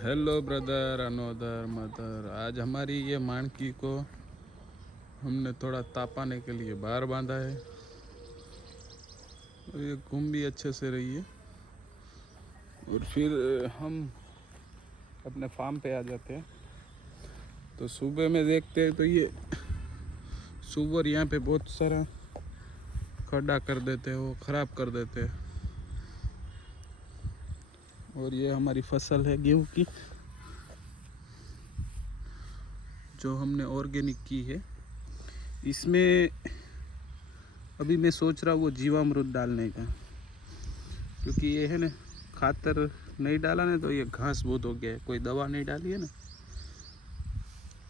Hello brother another mother. आज हमारी ये मानकी को हमने थोड़ा तापाने के लिए बाहर बांधा है और ये घूम भी अच्छे से रही है। और फिर हम अपने फार्म पे आ जाते हैं। तो सुबह में देखते हैं तो ये सुअर यहाँ पे बहुत सारा खड्डा कर देते हैं, वो ख़राब कर देते हैं। और ये हमारी फसल है गेहूँ की, जो हमने ऑर्गेनिक की है। इसमें अभी मैं सोच रहा हूँ वो जीवामृत डालने का, क्योंकि ये है ना, खातर नहीं डाला ना तो ये घास बहुत हो गया है। कोई दवा नहीं डाली है ना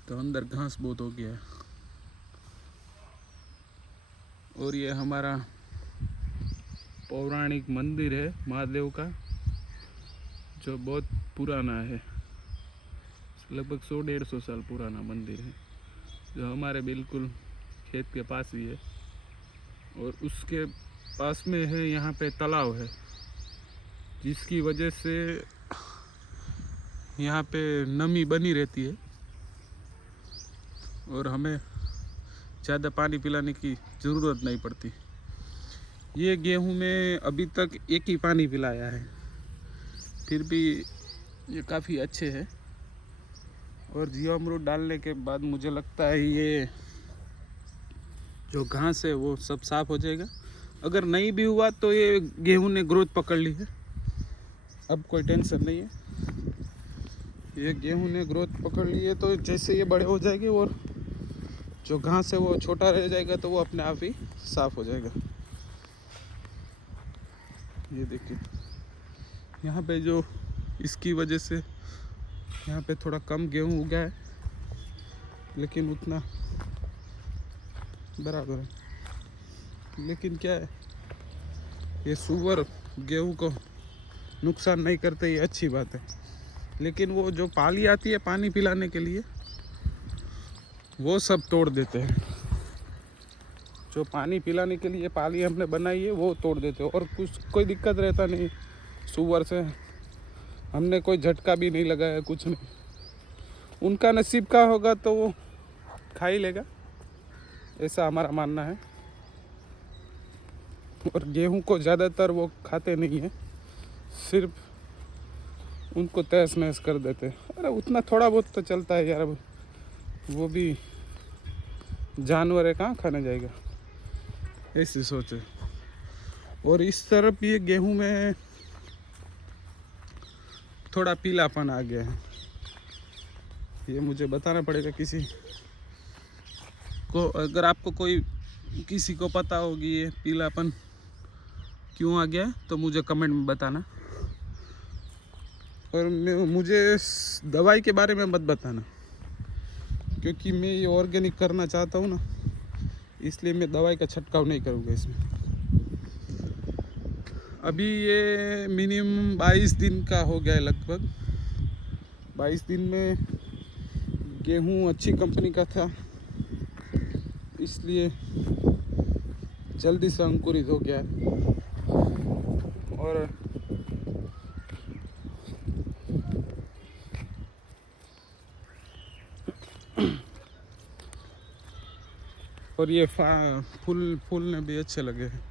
तो अंदर घास बहुत हो गया है। और ये हमारा पौराणिक मंदिर है महादेव का, जो बहुत पुराना है, लगभग 100-150 साल पुराना मंदिर है, जो हमारे बिल्कुल खेत के पास ही है। और उसके पास में है यहाँ पे तालाब है, जिसकी वजह से यहाँ पे नमी बनी रहती है और हमें ज़्यादा पानी पिलाने की ज़रूरत नहीं पड़ती। ये गेहूं में अभी तक एक ही पानी पिलाया है, फिर भी ये काफ़ी अच्छे है। और जीवामृत डालने के बाद मुझे लगता है ये जो घास है वो सब साफ़ हो जाएगा। अगर नहीं भी हुआ तो ये गेहूं ने ग्रोथ पकड़ ली है, अब कोई टेंशन नहीं है। ये गेहूं ने ग्रोथ पकड़ ली है, तो जैसे ये बड़े हो जाएंगे और जो घास है वो छोटा रह जाएगा, तो वो अपने आप ही साफ़ हो जाएगा। ये देखिए यहाँ पे जो इसकी वजह से यहाँ पे थोड़ा कम गेहूं उगा है, लेकिन उतना बराबर है। लेकिन क्या है, ये सुअर गेहूं को नुकसान नहीं करते, ये अच्छी बात है। लेकिन वो जो पाली आती है पानी पिलाने के लिए, वो सब तोड़ देते हैं। जो पानी पिलाने के लिए पाली हमने बनाई है वो तोड़ देते हैं। और कुछ कोई दिक्कत रहता नहीं सुअर से, हमने कोई झटका भी नहीं लगाया, कुछ नहीं। उनका नसीब का होगा तो वो खा ही लेगा, ऐसा हमारा मानना है। और गेहूं को ज़्यादातर वो खाते नहीं है, सिर्फ उनको तहस नहस कर देते हैं। अरे उतना थोड़ा बहुत तो चलता है यार, वो भी जानवर है, कहाँ खाने जाएगा, ऐसी सोच है। और इस तरफ ये गेहूं में थोड़ा पीलापन आ गया है, ये मुझे बताना पड़ेगा किसी को। अगर आपको कोई किसी को पता होगी ये पीलापन क्यों आ गया है तो मुझे कमेंट में बताना। और मुझे दवाई के बारे में मत बताना, क्योंकि मैं ये ऑर्गेनिक करना चाहता हूँ ना, इसलिए मैं दवाई का छंटकाव नहीं करूँगा इसमें। अभी ये मिनिमम 22 दिन का हो गया है, लगभग 22 दिन में गेहूँ अच्छी कंपनी का था, इसलिए जल्दी से अंकुरित हो गया है। और ये फूलने भी अच्छे लगे हैं।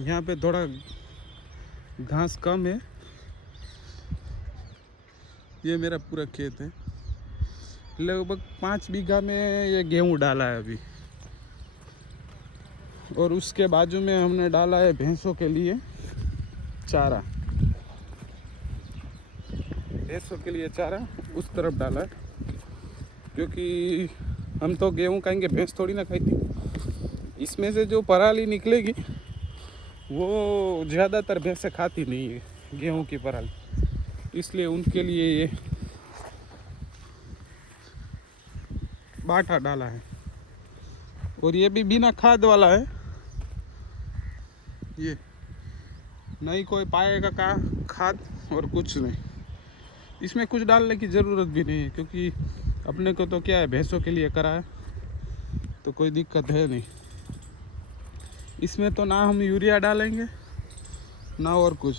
यहाँ पे थोड़ा घास कम है। ये मेरा पूरा खेत है, लगभग 5 बीघा में ये गेहूँ डाला है अभी। और उसके बाजू में हमने डाला है भैंसों के लिए चारा, भैंसों के लिए चारा उस तरफ डाला है, क्योंकि हम तो गेहूँ खाएंगे, भैंस थोड़ी ना खाएगी। इसमें से जो पराली निकलेगी वो ज़्यादातर भैंसें खाती नहीं है गेहूं की पराली, इसलिए उनके लिए ये बाटा डाला है। और ये भी बिना खाद वाला है, ये नहीं कोई पाएगा का खाद और कुछ नहीं। इसमें कुछ डालने की ज़रूरत भी नहीं है, क्योंकि अपने को तो क्या है, भैंसों के लिए करा है, तो कोई दिक्कत है नहीं। इसमें तो ना हम यूरिया डालेंगे ना और कुछ,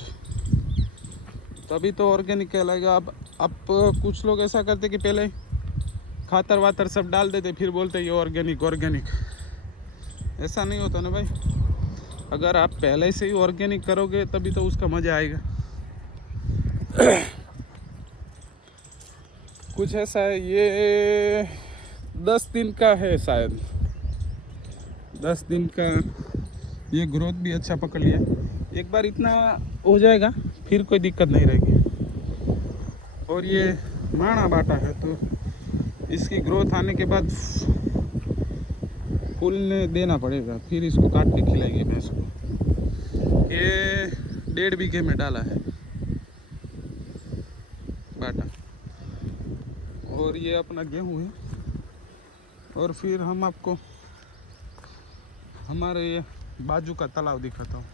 तभी तो ऑर्गेनिक कहलाएगा। अब कुछ लोग ऐसा करते कि पहले खातर वातर सब डाल देते, फिर बोलते ये ऑर्गेनिक ऑर्गेनिक। ऐसा नहीं होता ना भाई। अगर आप पहले से ही ऑर्गेनिक करोगे तभी तो उसका मज़ा आएगा। कुछ ऐसा है, ये 10 दिन का है शायद, 10 दिन का। ये ग्रोथ भी अच्छा पकड़ लिया। एक बार इतना हो जाएगा फिर कोई दिक्कत नहीं रहेगी। और ये माणा बाटा है तो इसकी ग्रोथ आने के बाद फूलने देना पड़ेगा, फिर इसको काट के खिलाएंगे भैंस को। ये 1.5 बीघे में डाला है बाटा। और ये अपना गेहूँ है। और फिर हम आपको हमारे बाजू का तालाब दिखाता हूँ,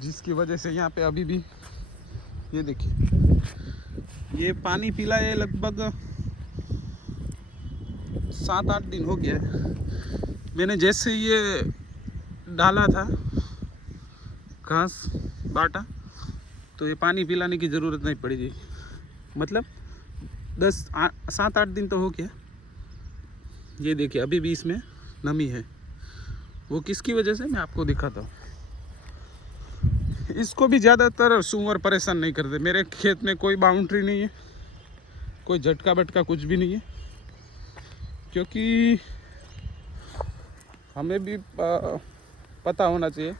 जिसकी वजह से यहाँ पे अभी भी ये देखिए, ये पानी पिला है लगभग 7-8 दिन हो गया है। मैंने जैसे ये डाला था घास बाटा तो ये पानी पिलाने की ज़रूरत नहीं पड़ी थी। मतलब 7-8 दिन तो हो गया। ये देखिए अभी भी इसमें नमी है। वो किसकी वजह से मैं आपको दिखाता हूँ। इसको भी ज़्यादातर सूअर परेशान नहीं करते। मेरे खेत में कोई बाउंड्री नहीं है, कोई झटका बटका कुछ भी नहीं है, क्योंकि हमें भी पता होना चाहिए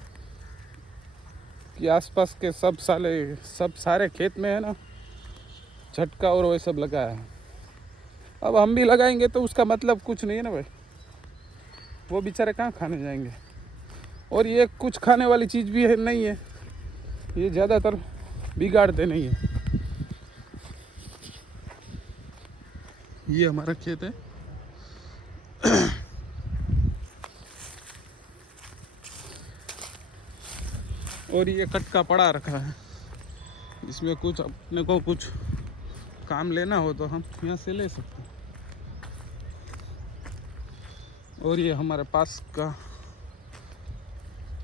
कि आसपास के सब सारे खेत में है ना झटका और वही सब लगा है। अब हम भी लगाएंगे तो उसका मतलब कुछ नहीं है ना भाई। वो बेचारे कहाँ खाने जाएंगे। और ये कुछ खाने वाली चीज़ भी है नहीं है, ये ज़्यादातर बिगाड़ते नहीं है। ये हमारा खेत है। और ये कटका पड़ा रखा है, इसमें कुछ अपने को कुछ काम लेना हो तो हम यहाँ से ले सकते हैं। और ये हमारे पास का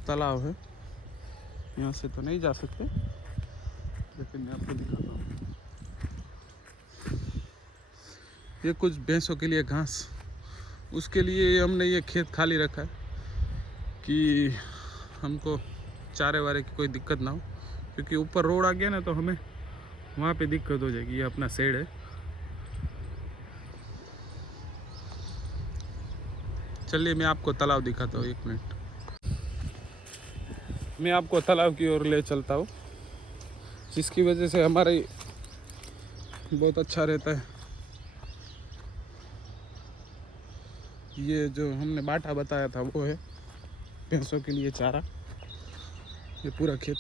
तालाब है, यहाँ से तो नहीं जा सकते लेकिन मैं आपको दिखाता हूँ। ये कुछ भैंसों के लिए घास, उसके लिए हमने ये खेत खाली रखा है कि हमको चारे वारे की कोई दिक्कत ना हो, क्योंकि ऊपर रोड आ गया ना तो हमें वहाँ पे दिक्कत हो जाएगी। ये अपना शेड है। चलिए मैं आपको तालाब दिखाता हूँ, 1 मिनट। मैं आपको तालाब की ओर ले चलता हूँ, जिसकी वजह से हमारे बहुत अच्छा रहता है। ये जो हमने बाटा बताया था वो है भैंसों के लिए चारा। ये पूरा खेत,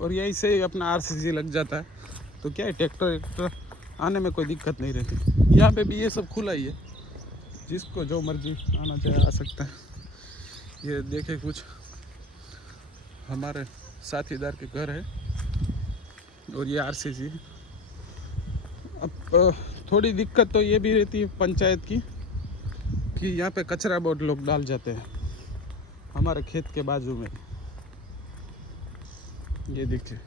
और यहीं से अपना आरसीसी लग जाता है तो क्या है, ट्रैक्टर आने में कोई दिक्कत नहीं रहती। यहाँ पे भी ये सब खुला ही है, जिसको जो मर्जी आना चाहे आ सकता है। ये देखे कुछ हमारे साथीदार के घर है और ये आरसीसी है। अब थोड़ी दिक्कत तो ये भी रहती है पंचायत की कि यहाँ पे कचरा बहुत लोग डाल जाते हैं हमारे खेत के बाजू में। ये देखिए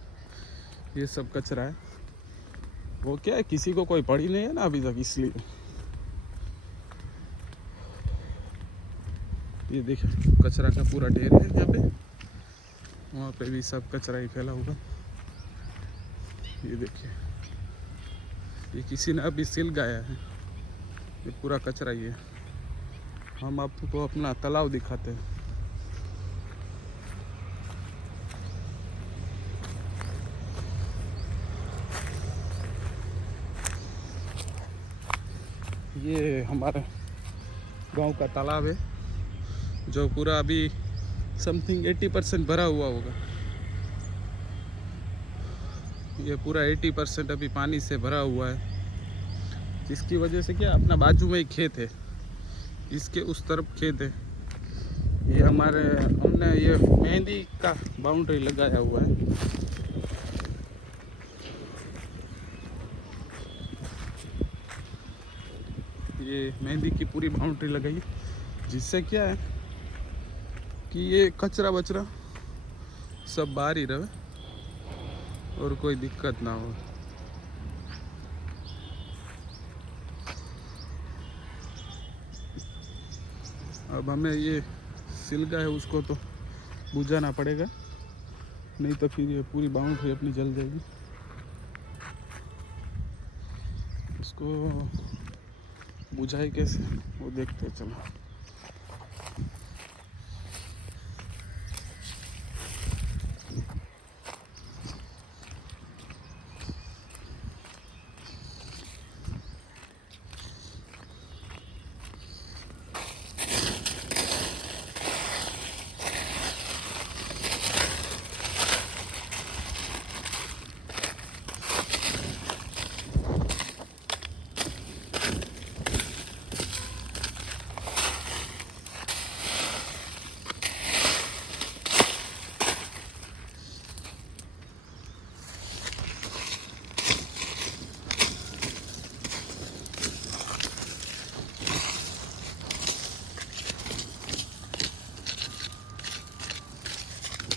ये सब कचरा है। वो क्या है, किसी को कोई पड़ी नहीं है ना अभी तक, इसलिए। ये देखिए कचरा का पूरा ढेर है यहाँ पे, वहाँ पे भी सब कचरा ही फैला होगा। ये देखिए ये किसी ने अभी सिल गाया है, ये पूरा कचरा ही है। हम आपको अपना तालाब दिखाते हैं। ये हमारे गांव का तालाब है जो पूरा अभी समथिंग 80% भरा हुआ होगा। ये पूरा 80% अभी पानी से भरा हुआ है, जिसकी वजह से क्या अपना बाजू में ही खेत है, इसके उस तरफ खेत है। ये हमने ये मेहंदी का बाउंड्री लगाया हुआ है। ये मेहंदी की पूरी बाउंड्री लगाई, जिससे क्या है कि ये कचरा बचरा सब बाहर ही रहे। और कोई दिक्कत ना हो। अब हमें ये सिलका है उसको तो बुझाना पड़ेगा, नहीं तो फिर ये पूरी बाउंड्री अपनी जल जाएगी। इसको बुझाई कैसे वो देखते हैं, चलो।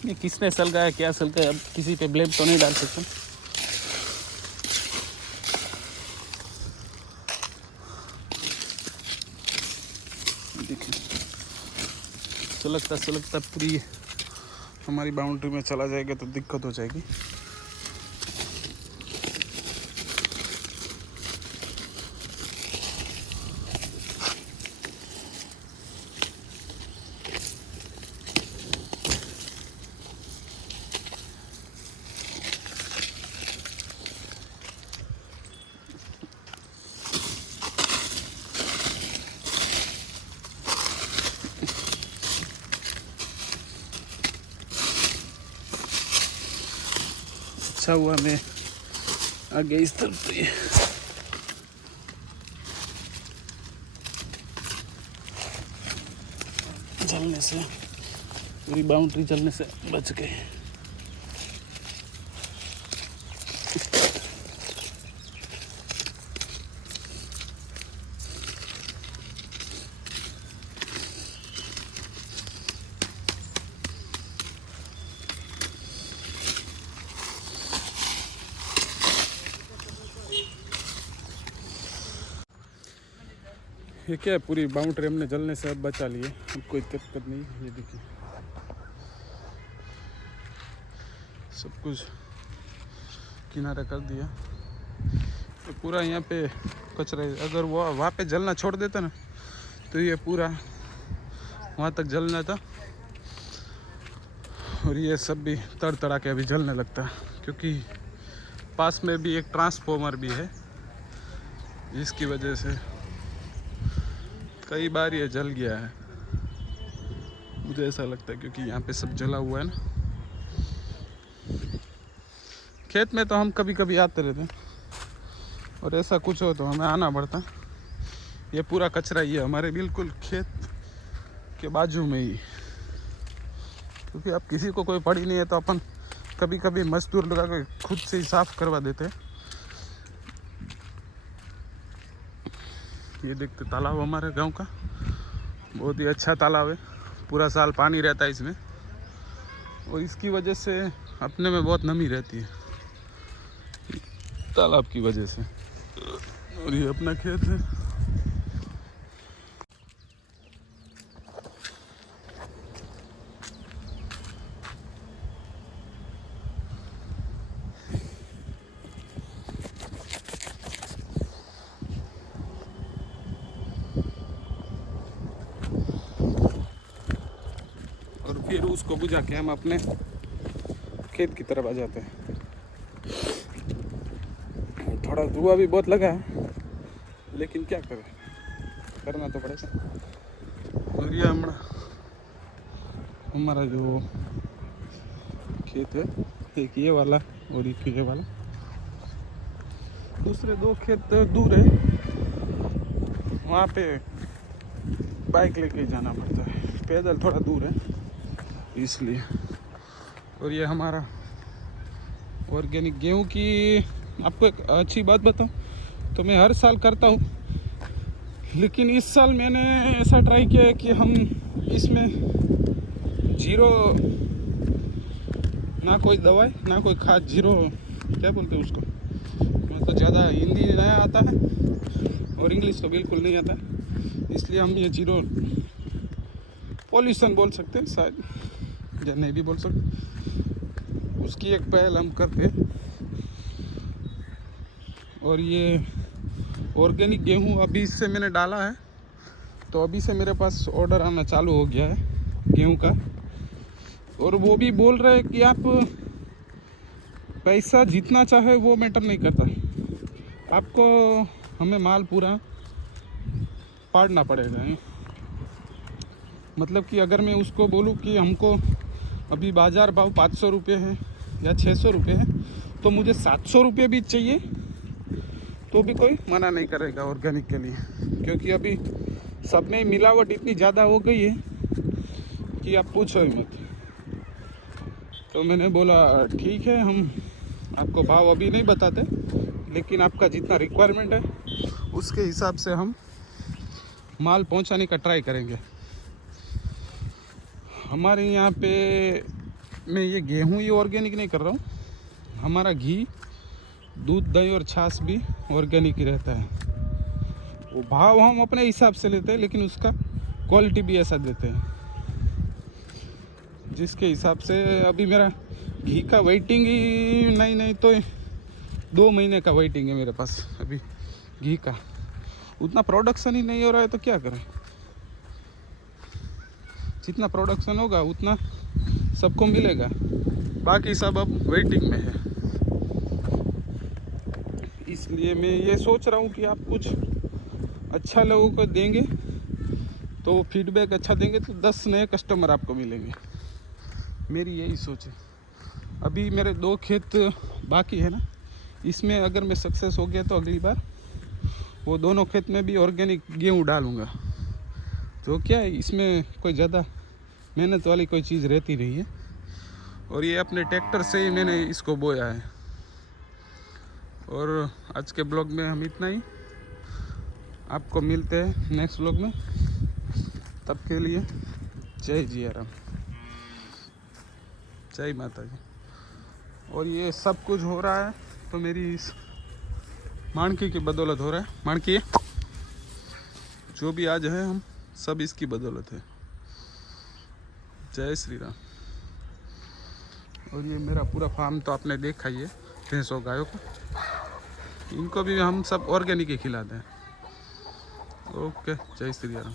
ये किसने सलगाया, क्या सलगाया, अब किसी पे ब्लेम तो नहीं डाल सकते। देखिए सुलगता पूरी हमारी बाउंड्री में चला जाएगा तो दिक्कत हो जाएगी। अच्छा हुआ मैं आगे इस तरफ, तो ये जलने से, पूरी बाउंड्री जलने से बच गई। ये क्या है, पूरी बाउंड्री हमने जलने से अब बचा लिए, अब कोई दिक्कत नहीं। ये देखिए सब कुछ किनारा कर दिया। तो पूरा यहाँ पे कचरा, अगर वो वहाँ पे जलना छोड़ देता ना तो ये पूरा वहाँ तक जलना था, और ये सब भी तड़ा के अभी जलने लगता, क्योंकि पास में भी एक ट्रांसफॉर्मर भी है, जिसकी वजह से कई बार ये जल गया है, मुझे ऐसा लगता है, क्योंकि यहाँ पे सब जला हुआ है ना। खेत में तो हम कभी कभी आते रहते हैं, और ऐसा कुछ हो तो हमें आना पड़ता। ये पूरा कचरा ही है हमारे बिल्कुल खेत के बाजू में ही, क्योंकि अब किसी को कोई पड़ी नहीं है तो अपन कभी कभी मजदूर लगा के खुद से ही साफ करवा देते हैं। ये देखते तालाब हमारे गांव का, बहुत ही अच्छा तालाब है, पूरा साल पानी रहता है इसमें, और इसकी वजह से अपने में बहुत नमी रहती है तालाब की वजह से। और ये अपना खेत है। और फिर उसको बुझा के हम अपने खेत की तरफ आ जाते हैं। थोड़ा धुआं भी बहुत लगा है, लेकिन क्या करें, करना तो पड़ेगा। और ये हमारा जो खेत है, एक ये वाला और एक ये वाला, दूसरे दो खेत दूर है, वहाँ पे बाइक लेके जाना पड़ता है, पैदल थोड़ा दूर है इसलिए। और ये हमारा ऑर्गेनिक गेहूं की, आपको एक अच्छी बात बताऊं तो मैं हर साल करता हूँ, लेकिन इस साल मैंने ऐसा ट्राई किया है कि हम इसमें जीरो, ना कोई दवाई ना कोई खाद, जीरो क्या बोलते हैं उसको, मैं तो ज़्यादा हिंदी नहीं आता है और इंग्लिश तो बिल्कुल नहीं आता है, इसलिए हम ये जीरो पॉल्यूशन बोल सकते हैं शायद, या नहीं भी बोल सकते। उसकी एक पहल हम करते हैं। और ये ऑर्गेनिक गेहूँ अभी इससे मैंने डाला है, तो अभी से मेरे पास ऑर्डर आना चालू हो गया है गेहूँ का। और वो भी बोल रहे हैं कि आप पैसा जितना चाहे वो मैटर नहीं करता, आपको हमें माल पूरा पाड़ना पड़ेगा। मतलब कि अगर मैं उसको बोलूँ कि हमको अभी बाज़ार भाव 500 रुपये है या 600 रुपये है, तो मुझे 700 रुपये भी चाहिए तो भी कोई मना नहीं करेगा ऑर्गेनिक के लिए, क्योंकि अभी सब में मिलावट इतनी ज़्यादा हो गई है कि आप पूछो ही मत। तो मैंने बोला ठीक है, हम आपको भाव अभी नहीं बताते, लेकिन आपका जितना रिक्वायरमेंट है उसके हिसाब से हम माल पहुंचाने का ट्राई करेंगे। हमारे यहाँ पे मैं ये गेहूँ ही ऑर्गेनिक नहीं कर रहा हूँ, हमारा घी, दूध, दही और छाछ भी ऑर्गेनिक ही रहता है। वो भाव हम अपने हिसाब से लेते हैं, लेकिन उसका क्वालिटी भी ऐसा देते हैं जिसके हिसाब से अभी मेरा घी का वेटिंग ही नहीं तो 2 महीने का वेटिंग है मेरे पास अभी घी का। उतना प्रोडक्शन ही नहीं हो रहा है तो क्या करें, जितना प्रोडक्शन होगा उतना सबको मिलेगा, बाकी सब अब वेटिंग में है। इसलिए मैं ये सोच रहा हूँ कि आप कुछ अच्छा लोगों को देंगे तो फीडबैक अच्छा देंगे तो 10 नए कस्टमर आपको मिलेंगे, मेरी यही सोच है। अभी मेरे 2 खेत बाकी है ना, इसमें अगर मैं सक्सेस हो गया तो अगली बार वो दोनों खेत में भी ऑर्गेनिक गेहूँ डालूँगा। तो क्या है, इसमें कोई ज़्यादा मेहनत वाली कोई चीज़ रहती नहीं है, और ये अपने ट्रैक्टर से ही मैंने इसको बोया है। और आज के ब्लॉग में हम इतना ही, आपको मिलते हैं नेक्स्ट ब्लॉग में, तब के लिए जय जिया राम, जय माता जी। और ये सब कुछ हो रहा है तो मेरी इस मानकी की बदौलत हो रहा है। मानकी जो भी आज है हम सब इसकी बदौलत है। जय श्री राम। और ये मेरा पूरा फार्म तो आपने देखा ही है, भैंसों गायों को, इनको भी हम सब ऑर्गेनिक ही खिलाते हैं। ओके, जय श्री राम।